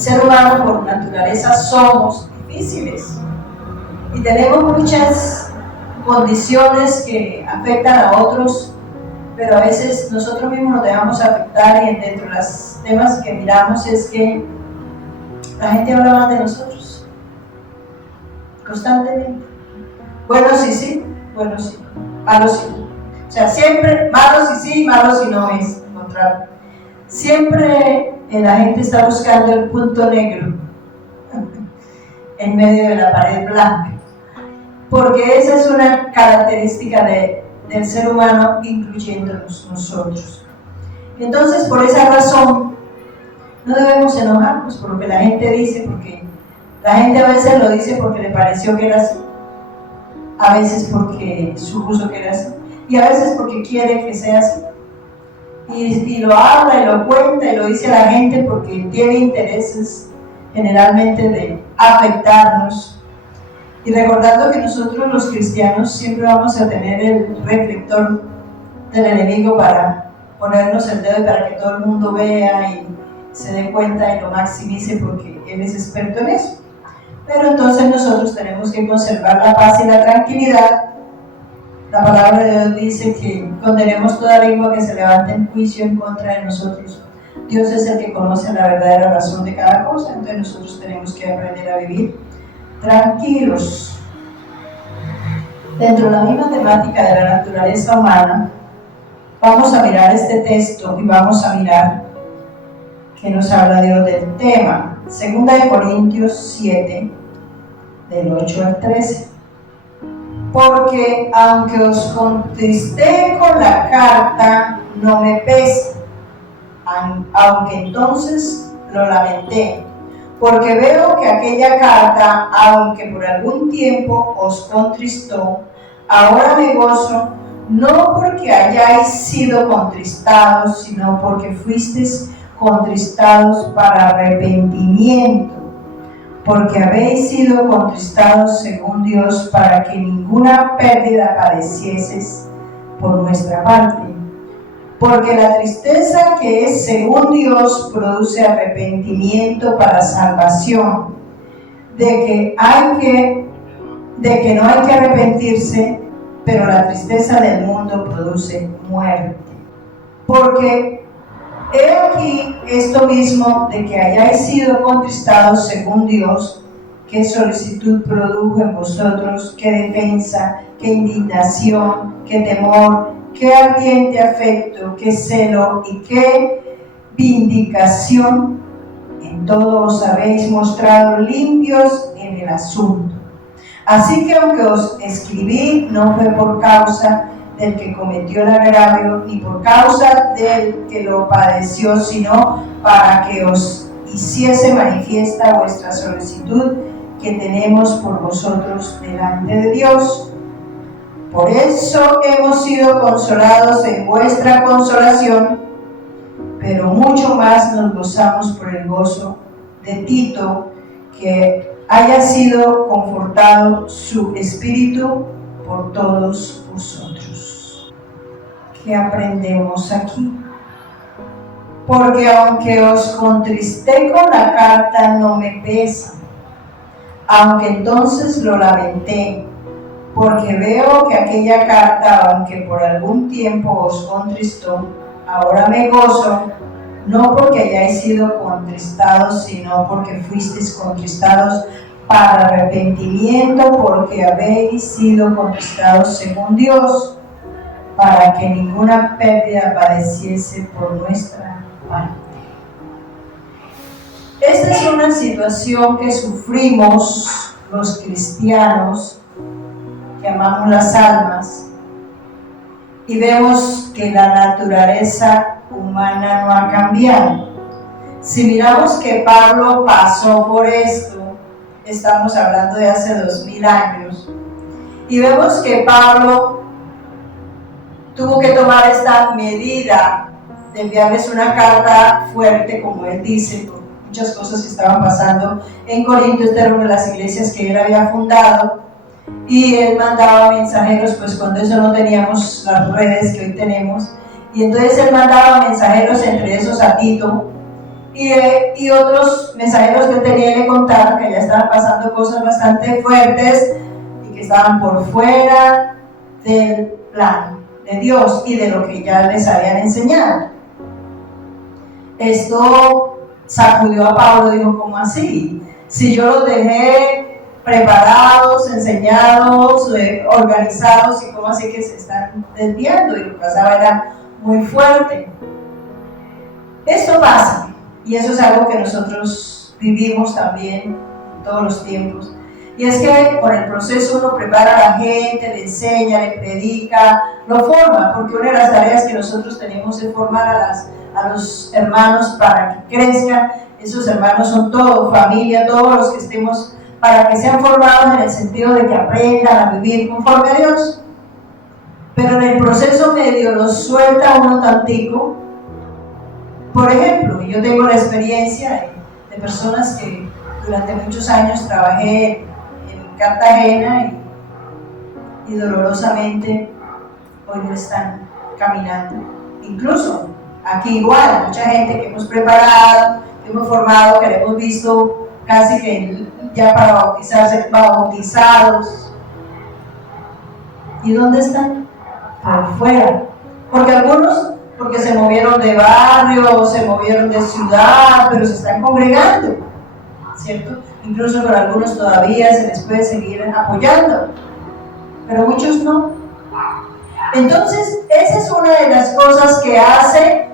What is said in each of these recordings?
ser humano por naturaleza somos difíciles y tenemos muchas condiciones que afectan a otros, pero a veces nosotros mismos nos dejamos afectar, y dentro de los temas que miramos es que la gente habla mal de nosotros constantemente. Buenos y sí, buenos sí, malos sí. O sea, siempre malos y sí, malos y no, es lo contrario. Siempre la gente está buscando el punto negro en medio de la pared blanca, porque esa es una característica del ser humano, incluyéndonos nosotros. Entonces, por esa razón, no debemos enojarnos por lo que la gente dice, porque la gente a veces lo dice porque le pareció que era así, a veces porque supuso que era así, y a veces porque quiere que sea así. Y lo habla y lo cuenta y lo dice a la gente porque tiene intereses generalmente de afectarnos. Y recordando que nosotros los cristianos siempre vamos a tener el reflector del enemigo para ponernos el dedo y para que todo el mundo vea y se dé cuenta y lo maximice, porque él es experto en eso. Pero entonces nosotros tenemos que conservar la paz y la tranquilidad. La palabra de Dios dice que condenemos toda lengua que se levante en juicio en contra de nosotros. Dios es el que conoce la verdadera razón de cada cosa, entonces nosotros tenemos que aprender a vivir tranquilos. Dentro de la misma temática de la naturaleza humana, vamos a mirar este texto y vamos a mirar que nos habla Dios del tema. 2 Corintios 7, del 8 al 13. Porque aunque os contristé con la carta, no me pesa, aunque entonces lo lamenté, porque veo que aquella carta, aunque por algún tiempo os contristó, ahora me gozo, no porque hayáis sido contristados, sino porque fuisteis contristados para arrepentimiento, porque habéis sido contristados según Dios, para que ninguna pérdida padecieseis por nuestra parte. Porque la tristeza que es según Dios produce arrepentimiento para salvación, de que no hay que arrepentirse, pero la tristeza del mundo produce muerte. Porque he aquí esto mismo, de que hayáis sido contristados según Dios, qué solicitud produjo en vosotros, qué defensa, qué indignación, qué temor, qué ardiente afecto, qué celo y qué vindicación. En todo os habéis mostrado limpios en el asunto. Así que aunque os escribí, no fue por causa del que cometió el agravio, ni por causa del que lo padeció, sino para que os hiciese manifiesta vuestra solicitud que tenemos por vosotros delante de Dios. Por eso hemos sido consolados en vuestra consolación, pero mucho más nos gozamos por el gozo de Tito, que haya sido confortado su espíritu por todos vosotros. ¿Qué aprendemos aquí? Porque aunque os contristé con la carta, no me pesa, aunque entonces lo lamenté, porque veo que aquella carta, aunque por algún tiempo os contristó, ahora me gozo, no porque hayáis sido contristados, sino porque fuisteis contristados para arrepentimiento, porque habéis sido contristados según Dios, para que ninguna pérdida padeciese por nuestra parte. Esta es una situación que sufrimos los cristianos que amamos las almas, y vemos que la naturaleza humana no ha cambiado. Si miramos que Pablo pasó por esto, estamos hablando de hace 2000 años, y vemos que Pablo tuvo que tomar esta medida de enviarles una carta fuerte, como él dice, por muchas cosas que estaban pasando en Corinto. Esta era una de las iglesias que él había fundado, y él mandaba mensajeros, pues cuando eso no teníamos las redes que hoy tenemos, y entonces él mandaba mensajeros, entre esos a Tito, y otros mensajeros que él tenía le contaron que ya estaban pasando cosas bastante fuertes y que estaban por fuera del plan de Dios y de lo que ya les habían enseñado. Esto sacudió a Pablo, dijo, ¿cómo así? Si yo los dejé preparados, enseñados, organizados, y cómo así que se están desviando, y lo que pasaba era muy fuerte. Esto pasa, y eso es algo que nosotros vivimos también en todos los tiempos. Y es que por el proceso uno prepara a la gente, le enseña, le predica, lo forma, porque una de las tareas que nosotros tenemos es formar a los hermanos para que crezcan. Esos hermanos son todo, familia, todos los que estemos, para que sean formados en el sentido de que aprendan a vivir conforme a Dios. Pero en el proceso medio los suelta uno tantico. Por ejemplo, yo tengo la experiencia de personas que durante muchos años trabajé en Cartagena y dolorosamente hoy no están caminando. Incluso aquí igual, mucha gente que hemos preparado, que hemos formado, que le hemos visto casi que ya para bautizarse, bautizados. ¿Y dónde están? Por fuera. Porque algunos, porque se movieron de barrio, se movieron de ciudad, pero se están congregando, ¿cierto? Incluso con algunos todavía se les puede seguir apoyando, pero muchos no. Entonces, esa es una de las cosas que hace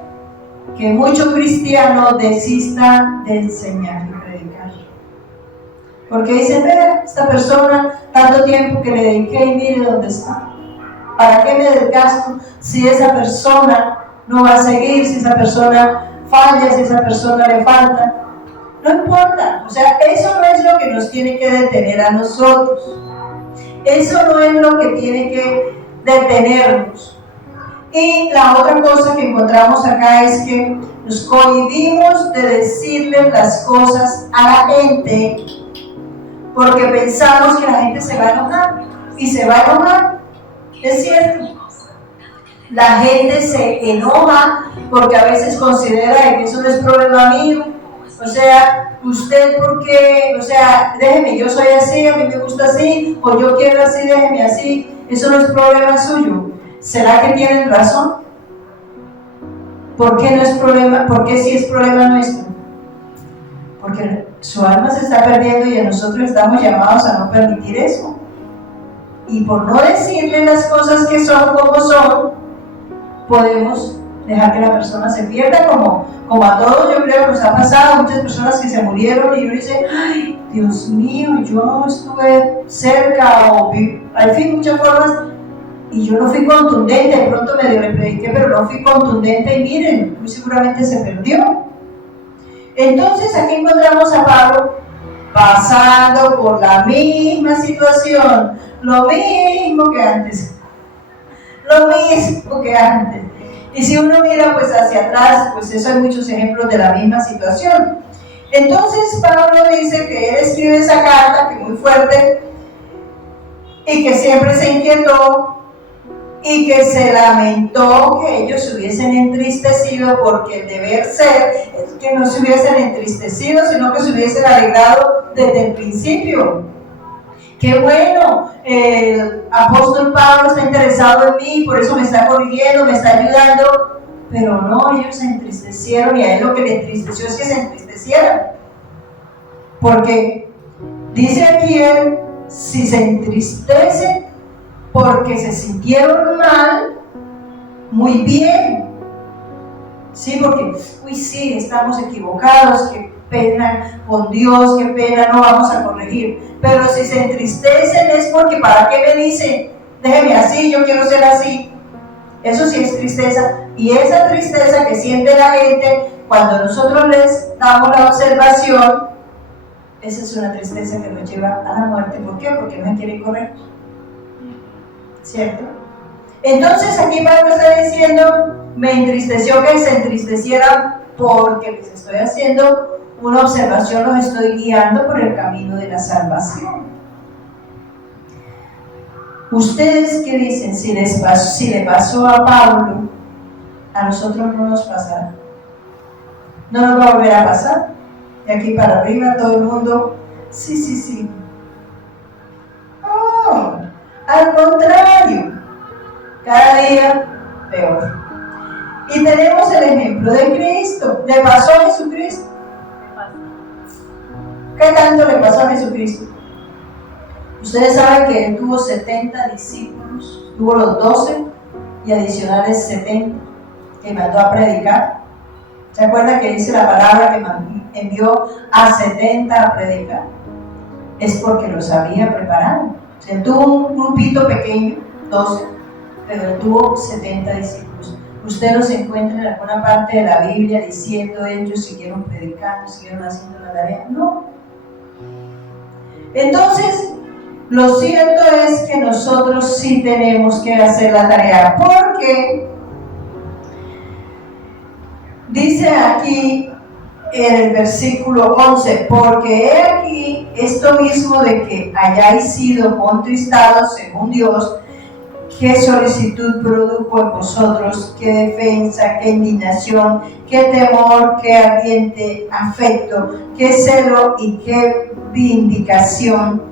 que muchos cristianos desistan de enseñar y predicar. Porque dicen, vea, esta persona, tanto tiempo que le dediqué y mire dónde está. ¿Para qué me desgasto si esa persona no va a seguir, si esa persona falla, si esa persona le falta? No importa, o sea, eso no es lo que nos tiene que detener a nosotros. Eso no es lo que tiene que detenernos. Y la otra cosa que encontramos acá es que nos cohibimos de decirle las cosas a la gente porque pensamos que la gente se va a enojar y se va a enojar. Es cierto. La gente se enoja porque a veces considera que eso no es problema mío. O sea, usted por qué, o sea, déjeme, yo soy así, a mí me gusta así, o yo quiero así, déjeme así, eso no es problema suyo. ¿Será que tienen razón? ¿Por qué no es problema? ¿Por qué sí es problema nuestro? Porque su alma se está perdiendo y nosotros estamos llamados a no permitir eso. Y por no decirle las cosas que son como son, podemos dejar que la persona se pierda, como a todos yo creo nos ha pasado, muchas personas que se murieron y uno dice, ay, Dios mío, yo estuve cerca, o al fin muchas formas, y yo no fui contundente, de pronto medio le prediqué, pero no fui contundente y miren, muy seguramente se perdió. Entonces aquí encontramos a Pablo pasando por la misma situación, lo mismo que antes. Y si uno mira pues hacia atrás, pues eso hay muchos ejemplos de la misma situación. Entonces Pablo dice que él escribe esa carta, que muy fuerte, y que siempre se inquietó, y que se lamentó que ellos se hubiesen entristecido, porque el deber ser es que no se hubiesen entristecido, sino que se hubiesen alegrado desde el principio. Qué bueno, el apóstol Pablo está interesado en mí, por eso me está corrigiendo, me está ayudando, pero no, ellos se entristecieron y a él lo que le entristeció es que se entristecieran. Porque dice aquí él, si se entristecen porque se sintieron mal, muy bien. Sí, porque, uy, sí, estamos equivocados, qué pena con Dios, qué pena, no vamos a corregir. Pero si se entristecen es porque, ¿para qué me dicen? Déjeme así, yo quiero ser así. Eso sí es tristeza. Y esa tristeza que siente la gente, cuando nosotros les damos la observación, esa es una tristeza que nos lleva a la muerte. ¿Por qué? Porque no se quiere correr. ¿Cierto? Entonces aquí Pablo está diciendo, me entristeció que se entristecieran porque les estoy haciendo una observación, los estoy guiando por el camino de la salvación. ¿Ustedes qué dicen? Si le pasó a Pablo, a nosotros no nos pasará. No nos va a volver a pasar. De aquí para arriba todo el mundo, sí. Oh, al contrario, cada día peor. Y tenemos el ejemplo de Cristo. ¿Le pasó a Jesucristo? ¿Qué tanto le pasó a Jesucristo? Ustedes saben que él tuvo 70 discípulos, tuvo los 12 y adicionales 70 que mandó a predicar. ¿Se acuerdan que dice la palabra que envió a 70 a predicar? Es porque los había preparado. O sea, tuvo un grupito pequeño, 12, pero tuvo 70 discípulos. Usted los encuentra en alguna parte de la Biblia diciendo ellos siguieron predicando, siguieron haciendo la tarea. No. Entonces, lo cierto es que nosotros sí tenemos que hacer la tarea, porque dice aquí en el versículo 11, porque he aquí esto mismo de que hayáis sido contristados según Dios, qué solicitud produjo en vosotros, qué defensa, qué indignación, qué temor, qué ardiente afecto, qué celo y qué vindicación.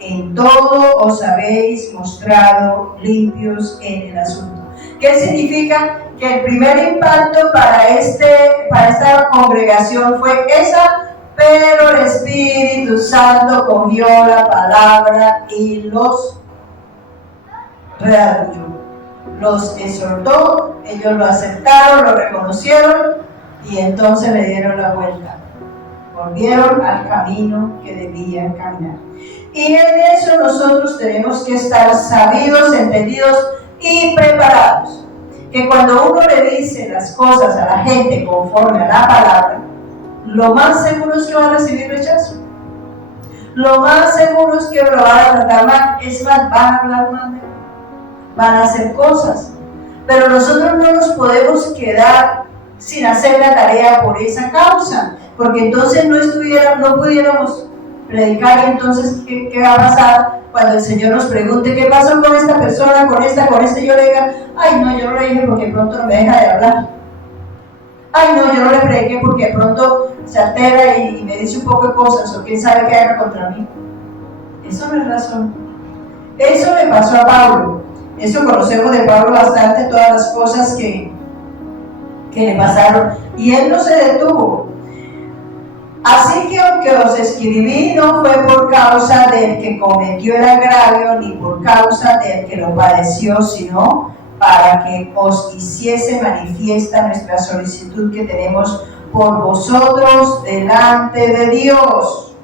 En todo os habéis mostrado limpios en el asunto. ¿Qué significa? Que el primer impacto para esta congregación fue esa, pero el Espíritu Santo cogió la palabra y los redarguyó, los exhortó, ellos lo aceptaron, lo reconocieron y entonces le dieron la vuelta. Volvieron al camino que debían caminar. Y en eso nosotros tenemos que estar sabidos, entendidos y preparados. Que cuando uno le dice las cosas a la gente conforme a la palabra, lo más seguro es que va a recibir rechazo. Lo más seguro es que lo van a tratar mal. Es más, van a hablar mal de él. Van a hacer cosas. Pero nosotros no nos podemos quedar sin hacer la tarea por esa causa. Porque entonces no pudiéramos predicar. Y entonces, ¿qué va a pasar cuando el Señor nos pregunte qué pasó con esta persona, con esta? Yo le diga, ay no, yo no le dije porque pronto no me deja de hablar. Ay no, yo no le prediqué porque pronto se altera y me dice un poco de cosas, o quién sabe qué haga contra mí. Eso no es razón. Eso le pasó a Pablo. Eso conocemos de Pablo bastante, todas las cosas que le pasaron. Y él no se detuvo. Así que aunque os escribí, no fue por causa del que cometió el agravio, ni por causa del que lo padeció, sino para que os hiciese manifiesta nuestra solicitud que tenemos por vosotros delante de Dios.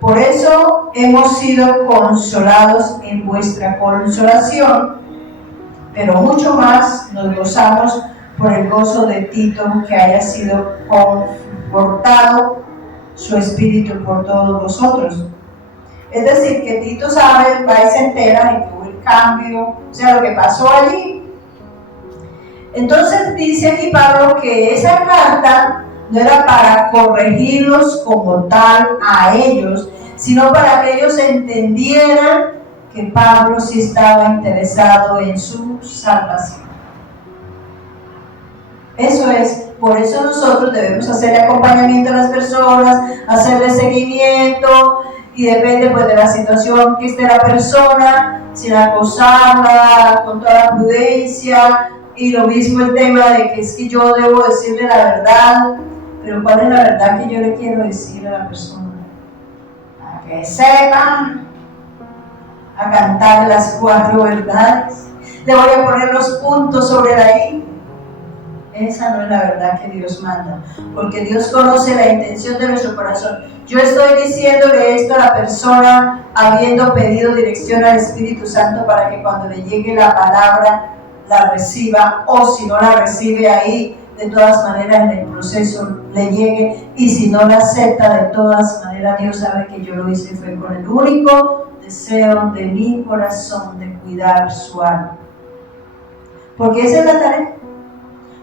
Por eso hemos sido consolados en vuestra consolación, pero mucho más nos gozamos por el gozo de Tito, que haya sido confortado su espíritu por todos vosotros. Es decir, que Tito sabe, va y se entera de que hubo el cambio, o sea, lo que pasó allí. Entonces dice aquí Pablo que esa carta no era para corregirlos como tal a ellos, sino para que ellos entendieran que Pablo sí estaba interesado en su salvación. Eso es, por eso nosotros debemos hacerle acompañamiento a las personas, hacerle seguimiento, y depende pues de la situación que esté la persona, sin acosarla, con toda la prudencia, y lo mismo el tema de que es que yo debo decirle la verdad, pero ¿cuál es la verdad que yo le quiero decir a la persona? A que sepan, a cantar las 4 verdades, le voy a poner los puntos sobre la I. Esa no es la verdad que Dios manda, porque Dios conoce la intención de nuestro corazón. Yo estoy diciéndole esto a la persona habiendo pedido dirección al Espíritu Santo para que cuando le llegue la palabra la reciba, o si no la recibe ahí, de todas maneras en el proceso le llegue, y si no la acepta, de todas maneras Dios sabe que yo lo hice fue con el único deseo de mi corazón de cuidar su alma, porque esa es la tarea.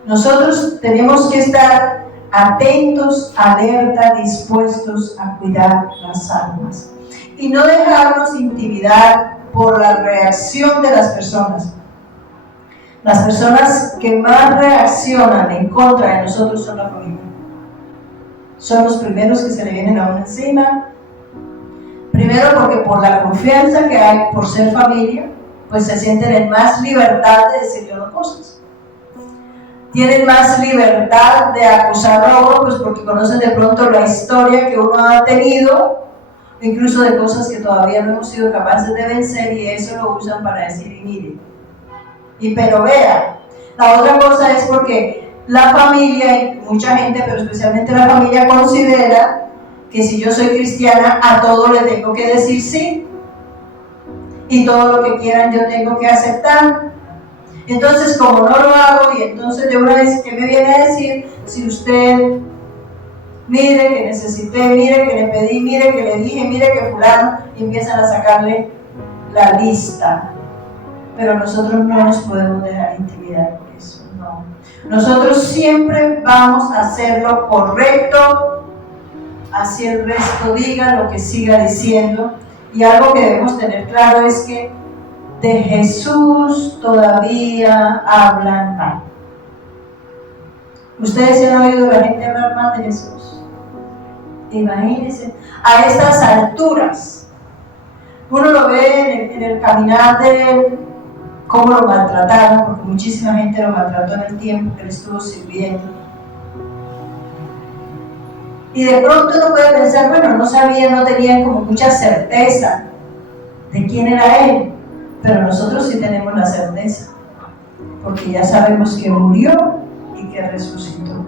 Nosotros tenemos que estar atentos, alerta, dispuestos a cuidar las almas y no dejarnos intimidar por la reacción de las personas. Las personas que más reaccionan en contra de nosotros son la familia. Son los primeros que se le vienen a uno encima. Primero porque por la confianza que hay por ser familia, pues se sienten en más libertad de decirle unas cosas. Tienen más libertad de acusar a uno, pues porque conocen de pronto la historia que uno ha tenido, incluso de cosas que todavía no hemos sido capaces de vencer, y eso lo usan para decir, y mire. Y pero vea, la otra cosa es porque la familia, y mucha gente, pero especialmente la familia, considera que si yo soy cristiana, a todo le tengo que decir sí, y todo lo que quieran yo tengo que aceptar. Entonces, como no lo hago, y entonces de una vez, ¿qué me viene a decir? Si usted, mire que necesité, mire que le pedí, mire que le dije, mire que fulano, y empiezan a sacarle la lista. Pero nosotros no nos podemos dejar intimidar por eso, no. Nosotros siempre vamos a hacer lo correcto, así el resto diga lo que siga diciendo. Y algo que debemos tener claro es que de Jesús todavía hablan mal. ¿Ustedes se han oído a la gente hablar mal de Jesús? Imagínense, a estas alturas, uno lo ve en el caminar de él, cómo lo maltrataron, porque muchísima gente lo maltrató en el tiempo que él estuvo sirviendo. Y de pronto uno puede pensar, bueno, no sabía, no tenían como mucha certeza de quién era él, pero nosotros sí tenemos la certeza, porque ya sabemos que murió y que resucitó,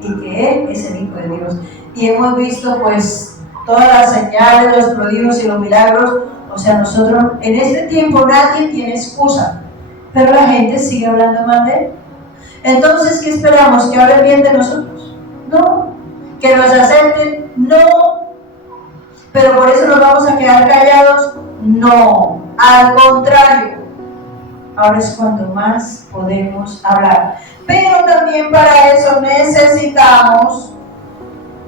y que él es el Hijo de Dios. Y hemos visto pues todas las señales, los prodigios y los milagros. O sea, nosotros en este tiempo nadie tiene excusa, pero la gente sigue hablando mal de él. Entonces, ¿qué esperamos? ¿Que hablen bien de nosotros? No. ¿Que nos acepten? No. ¿Pero por eso nos vamos a quedar callados? No. Al contrario, ahora es cuando más podemos hablar. Pero también para eso necesitamos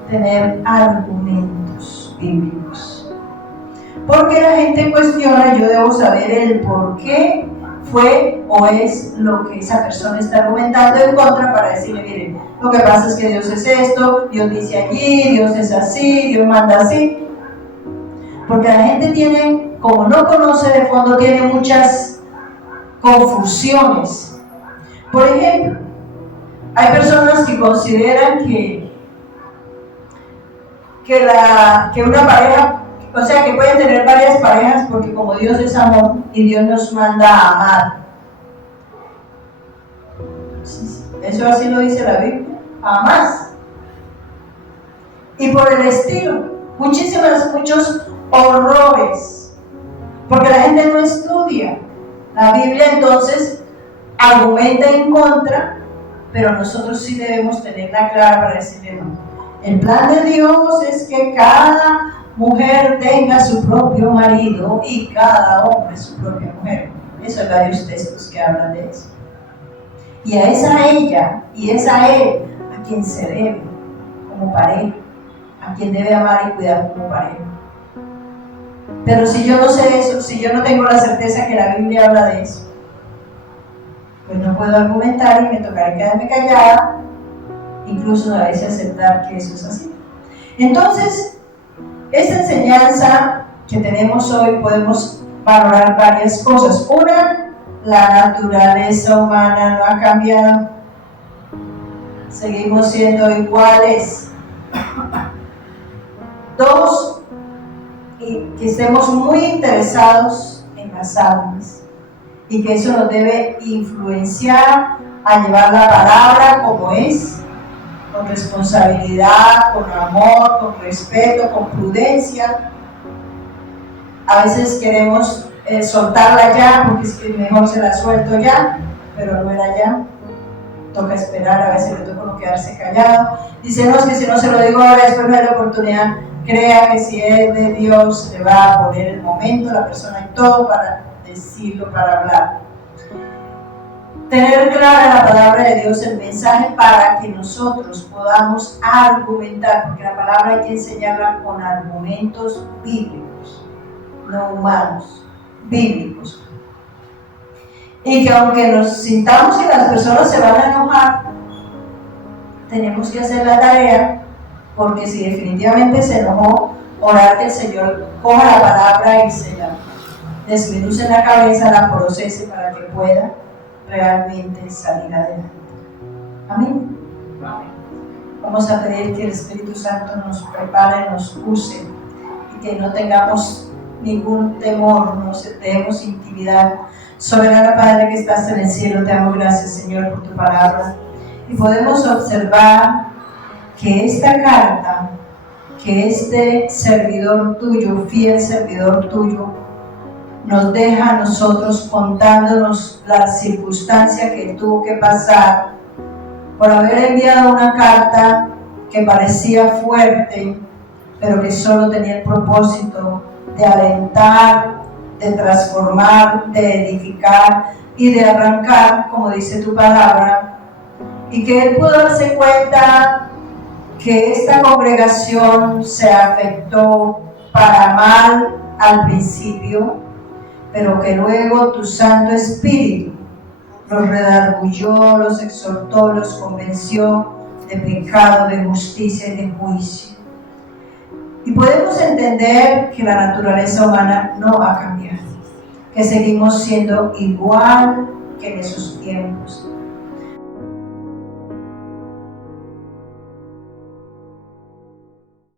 tener argumentos bíblicos. Porque la gente cuestiona, yo debo saber el por qué fue o es lo que esa persona está argumentando en contra, para decirle, miren, lo que pasa es que Dios es esto, Dios dice allí, Dios es así, Dios manda así. Porque la gente tiene, como no conoce de fondo, tiene muchas confusiones. Por ejemplo, hay personas que consideran que una pareja, o sea, que pueden tener varias parejas porque como Dios es amor y Dios nos manda a amar. Eso así lo dice la Biblia, amás. Y por el estilo, muchos horrores, porque la gente no estudia la Biblia, entonces argumenta en contra, pero nosotros sí debemos tenerla clara para decirle no. El plan de Dios es que cada mujer tenga su propio marido y cada hombre su propia mujer. Eso hay varios textos que hablan de eso. Y es a ella y es a él a quien se debe como pareja, a quien debe amar y cuidar como pareja. Pero si yo no sé eso, si yo no tengo la certeza que la Biblia habla de eso, pues no puedo argumentar y me tocará quedarme callada, incluso a veces aceptar que eso es así. Entonces, esta enseñanza que tenemos hoy podemos valorar varias cosas. Una, la naturaleza humana no ha cambiado, seguimos siendo iguales. Dos, y que estemos muy interesados en las almas y que eso nos debe influenciar a llevar la palabra como es, con responsabilidad, con amor, con respeto, con prudencia. A veces queremos soltarla ya porque es que mejor se la suelto ya, pero no era ya. Toca esperar, a veces le toca uno quedarse callado. Dice, no, es que si no se lo digo ahora, después me da la oportunidad. Crea que si es de Dios, le va a poner el momento, la persona y todo para decirlo, para hablar. Tener clara la palabra de Dios, el mensaje, para que nosotros podamos argumentar, porque la palabra hay que enseñarla con argumentos bíblicos, no humanos, bíblicos. Y que aunque nos sintamos que las personas se van a enojar, tenemos que hacer la tarea, porque si definitivamente se enojó, orar que el Señor coja la palabra y se la desmenuce en la cabeza, la procese para que pueda realmente salir adelante. Amén. Vamos a pedir que el Espíritu Santo nos prepare, nos use y que no tengamos ningún temor, no demos intimidad. Soberano Padre que estás en el cielo, te damos gracias, Señor, por tu palabra. Y podemos observar que esta carta, que este servidor tuyo, fiel servidor tuyo, nos deja a nosotros contándonos la circunstancia que tuvo que pasar por haber enviado una carta que parecía fuerte, pero que solo tenía el propósito de alentar, de transformar, de edificar y de arrancar, como dice tu palabra, y que él pudo darse cuenta que esta congregación se afectó para mal al principio, pero que luego tu Santo Espíritu los redarguyó, los exhortó, los convenció de pecado, de justicia y de juicio. Y podemos entender que la naturaleza humana no ha cambiado, que seguimos siendo igual que en esos tiempos,